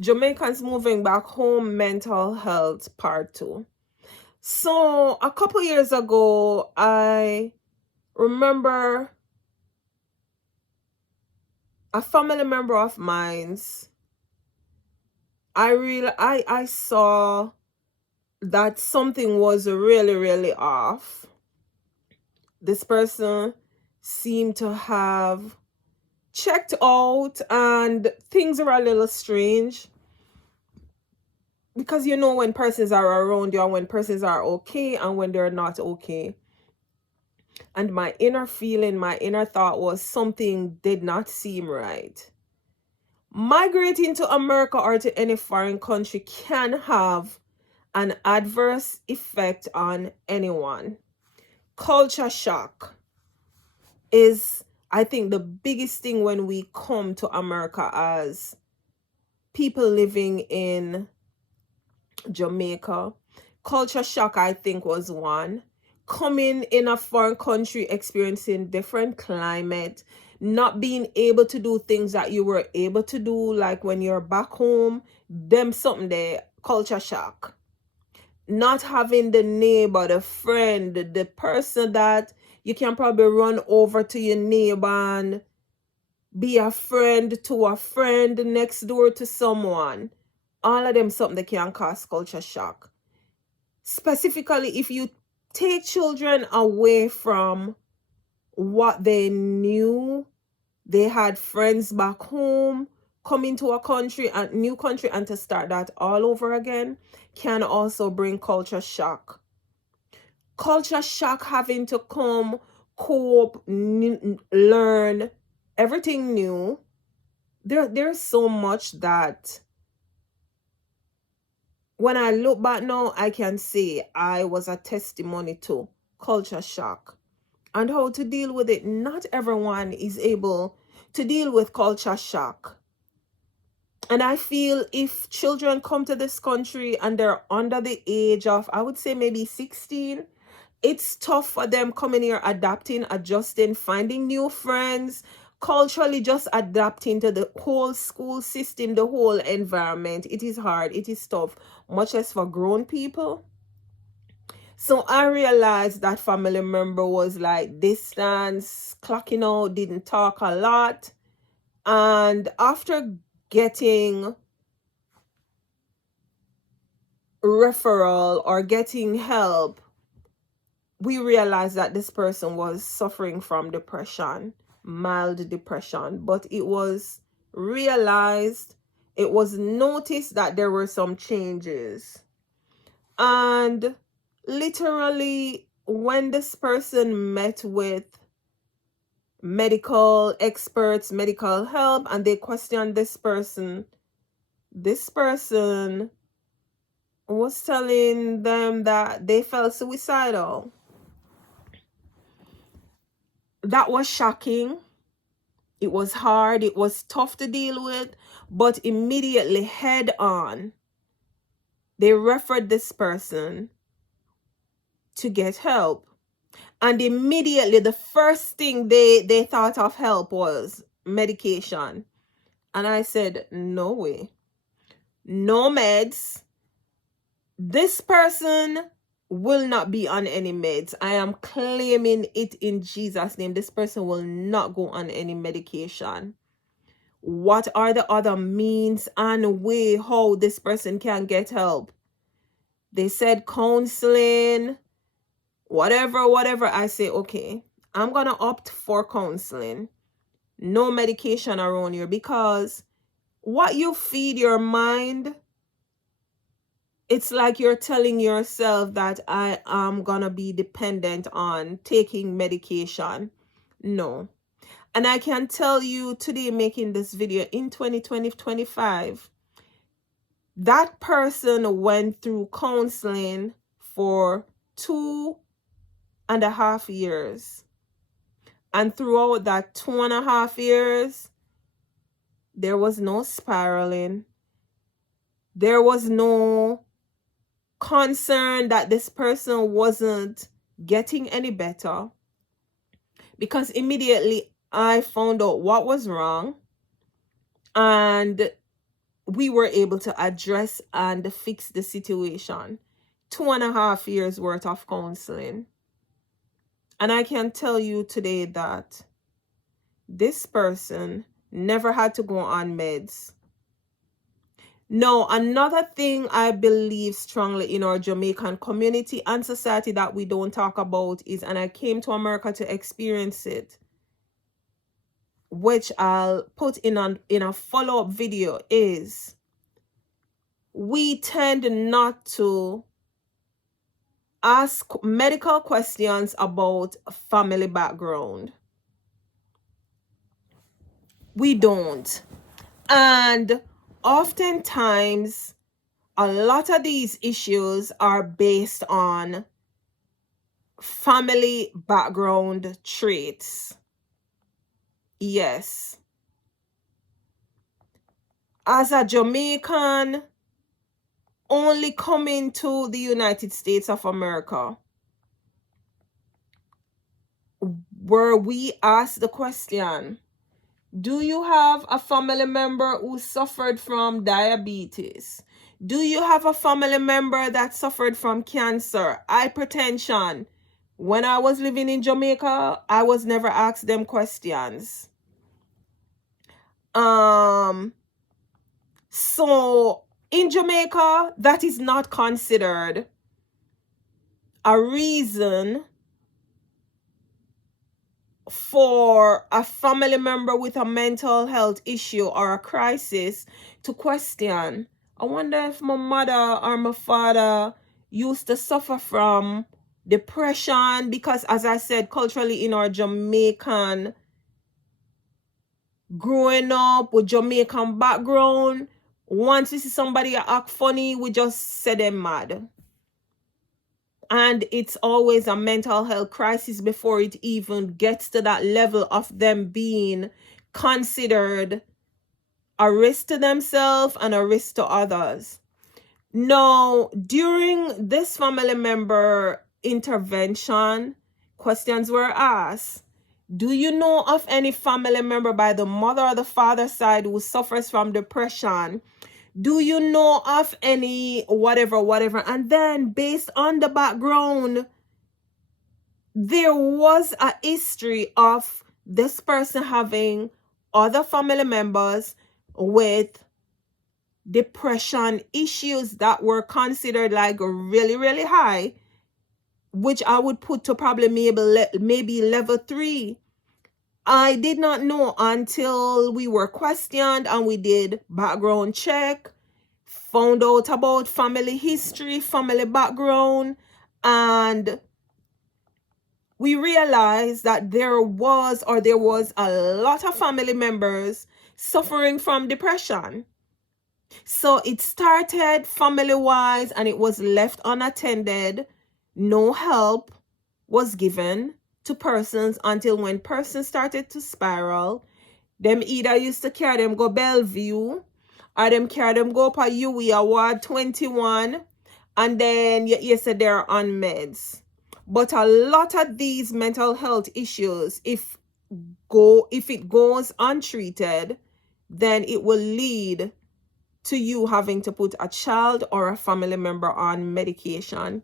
Jamaicans moving back home, mental health part 2. So a couple years ago, I remember a family member of mine's. I saw that something was really, really off. This person seemed to have checked out and things are a little strange, because you know when persons are around you and when persons are okay and when they're not okay. And my inner feeling, my inner thought was something did not seem right. Migrating to America or to any foreign country can have an adverse effect on anyone. Culture shock is, I think, the biggest thing when we come to America as people living in Jamaica. Culture shock, I think, was one. Coming in a foreign country, experiencing different climate, not being able to do things that you were able to do, like when you're back home, them something there, culture shock. Not having the neighbor, the friend, the person that you can probably run over to your neighbor and be a friend to a friend next door to someone. All of them something that can cause culture shock. Specifically, if you take children away from what they knew, they had friends back home, coming to a country and new country and to start that all over again can also bring culture shock. Culture shock, having to come, cope, learn everything new. There's so much that when I look back now, I can say I was a testimony to culture shock and how to deal with it. Not everyone is able to deal with culture shock. And I feel if children come to this country and they're under the age of, I would say maybe 16, it's tough for them coming here, adapting, adjusting, finding new friends, culturally just adapting to the whole school system, the whole environment. It is hard, it is tough, much less for grown people. So I realized that family member was like distance, clocking out, didn't talk a lot. And after getting referral or getting help, we realized that this person was suffering from depression, mild depression, but it was realized, it was noticed that there were some changes. And literally, when this person met with medical experts, medical help, and they questioned this person was telling them that they felt suicidal. That was shocking. It was hard. It was tough to deal with, but immediately, head on, they referred this person to get help. And immediately, the first thing they thought of help was medication. And I said, no way. No meds. This person will not be on any meds. I am claiming it in Jesus' name. This person will not go on any medication. What are the other means and way how this person can get help? They said counseling, whatever. I say, okay, I'm gonna opt for counseling. No medication around here, because what you feed your mind, it's like you're telling yourself that I am gonna be dependent on taking medication. No. And I can tell you today, making this video in 2025, that person went through counseling for 2.5 years. And throughout that 2.5 years, there was no spiraling. There was no concern that this person wasn't getting any better, because immediately I found out what was wrong. And we were able to address and fix the situation. 2.5 years worth of counseling. And I can tell you today that this person never had to go on meds. No, another thing I believe strongly in our Jamaican community and society that we don't talk about is, and I came to America to experience it, which I'll put in a follow-up video, is we tend not to ask medical questions about family background. We don't. And oftentimes, a lot of these issues are based on family background traits. Yes. As a Jamaican, only coming to the United States of America, where we ask the question, do you have a family member who suffered from diabetes? Do you have a family member that suffered from cancer, hypertension? When I was living in Jamaica, I was never asked them questions. So in Jamaica, that is not considered a reason for a family member with a mental health issue or a crisis to question, I wonder if my mother or my father used to suffer from depression, because as I said, culturally in our Jamaican, growing up with Jamaican background, once we see somebody act funny, we just say them mad. And it's always a mental health crisis before it even gets to that level of them being considered a risk to themselves and a risk to others. Now, during this family member intervention, questions were asked. Do you know of any family member by the mother or the father side who suffers from depression? Do you know of any whatever? And then based on the background, there was a history of this person having other family members with depression issues that were considered like really, really high, which I would put to probably maybe level 3. I did not know until we were questioned and we did background check, found out about family history, family background, and we realized that there was a lot of family members suffering from depression. So it started family-wise and it was left unattended. No help was given to persons until when persons started to spiral. Them either used to carry them go Bellevue, or them carry them go up a UE Award 21, and then you said they're on meds. But a lot of these mental health issues, if it goes untreated, then it will lead to you having to put a child or a family member on medication.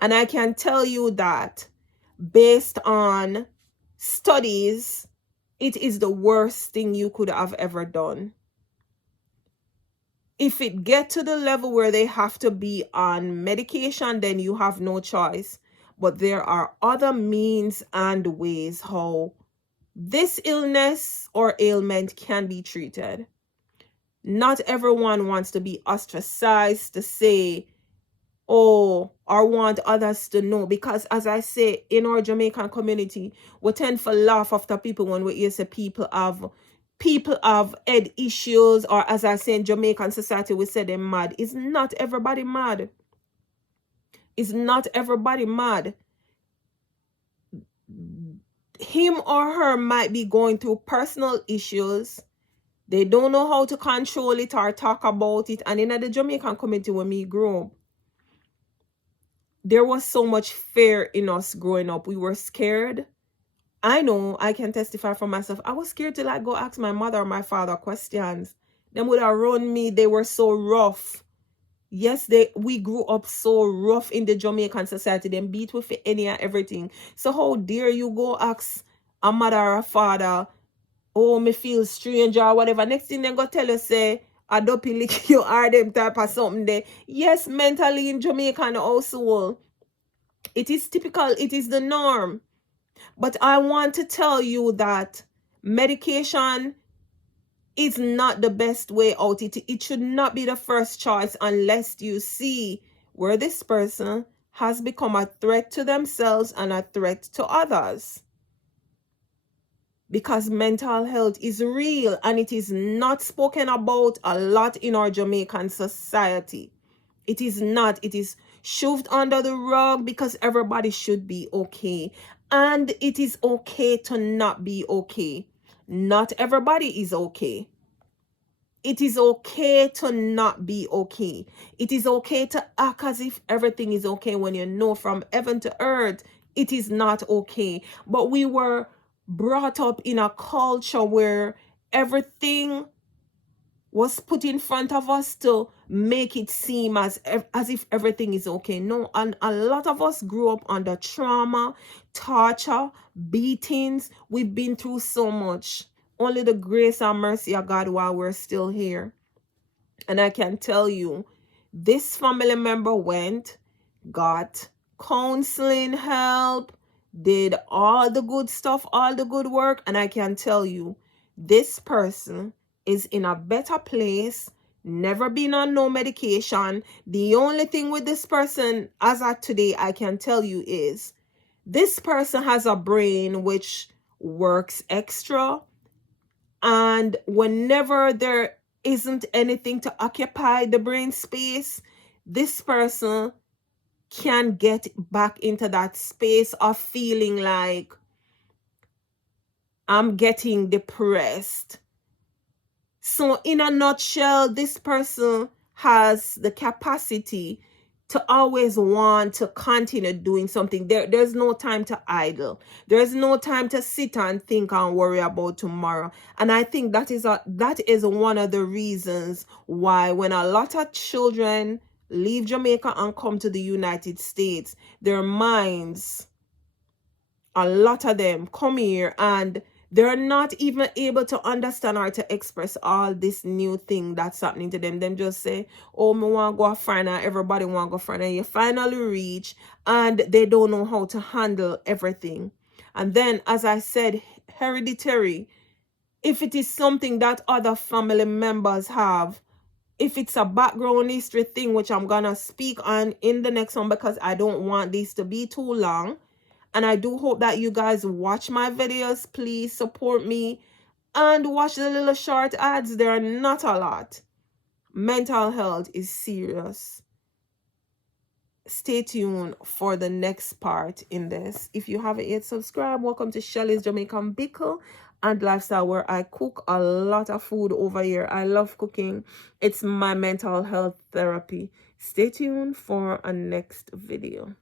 And I can tell you that based on studies, it is the worst thing you could have ever done. If it gets to the level where they have to be on medication, then you have no choice. But there are other means and ways how this illness or ailment can be treated. Not everyone wants to be ostracized, to say, oh, or want others to know. Because as I say, in our Jamaican community, we tend to laugh after people when we hear say people have head issues, or as I say in Jamaican society, we say they're mad. It's not everybody mad. It's not everybody mad. Him or her might be going through personal issues. They don't know how to control it or talk about it. And in the Jamaican community, when me grew up, there was so much fear in us growing up. We were scared. I know, I can testify for myself. I was scared to like go ask my mother or my father questions. Them would have run me. They were so rough. Yes, we grew up so rough in the Jamaican society. Them beat with any and everything. So how dare you go ask a mother or a father, oh, me feel strange or whatever. Next thing they go tell you, say, I don't lick you or them type of something there. Yes, mentally in Jamaican household, it is typical, it is the norm. But I want to tell you that medication is not the best way out. It should not be the first choice unless you see where this person has become a threat to themselves and a threat to others. Because mental health is real and it is not spoken about a lot in our Jamaican society. It is not. It is shoved under the rug because everybody should be okay. And it is okay to not be okay. Not everybody is okay. It is okay to not be okay. It is okay to act as if everything is okay when you know from heaven to earth it is not okay. But we were brought up in a culture where everything was put in front of us to make it seem as if everything is okay. No, and a lot of us grew up under trauma, torture, beatings. We've been through so much. Only the grace and mercy of God while we're still here. And I can tell you, this family member went, got counseling help, did all the good stuff, all the good work. And I can tell you, this person is in a better place, never been on no medication. The only thing with this person, as of today, I can tell you is, this person has a brain which works extra. And whenever there isn't anything to occupy the brain space, this person can get back into that space of feeling like I'm getting depressed. So in a nutshell, this person has the capacity to always want to continue doing something. There's no time to idle. There's no time to sit and think and worry about tomorrow. And I think that is one of the reasons why when a lot of children leave Jamaica and come to the United States, their minds, a lot of them come here and they're not even able to understand or to express all this new thing that's happening to them. Them just say, oh, me want to go friend and everybody want to go friend. And you finally reach and they don't know how to handle everything. And then, as I said, hereditary, if it is something that other family members have, if it's a background history thing, which I'm going to speak on in the next one because I don't want this to be too long. And I do hope that you guys watch my videos. Please support me and watch the little short ads. There are not a lot. Mental health is serious. Stay tuned for the next part in this. If you haven't yet subscribed, welcome to Shelly's Jamaican Pickle and Lifestyle, where I cook a lot of food over here. I love cooking. It's my mental health therapy. Stay tuned for a next video.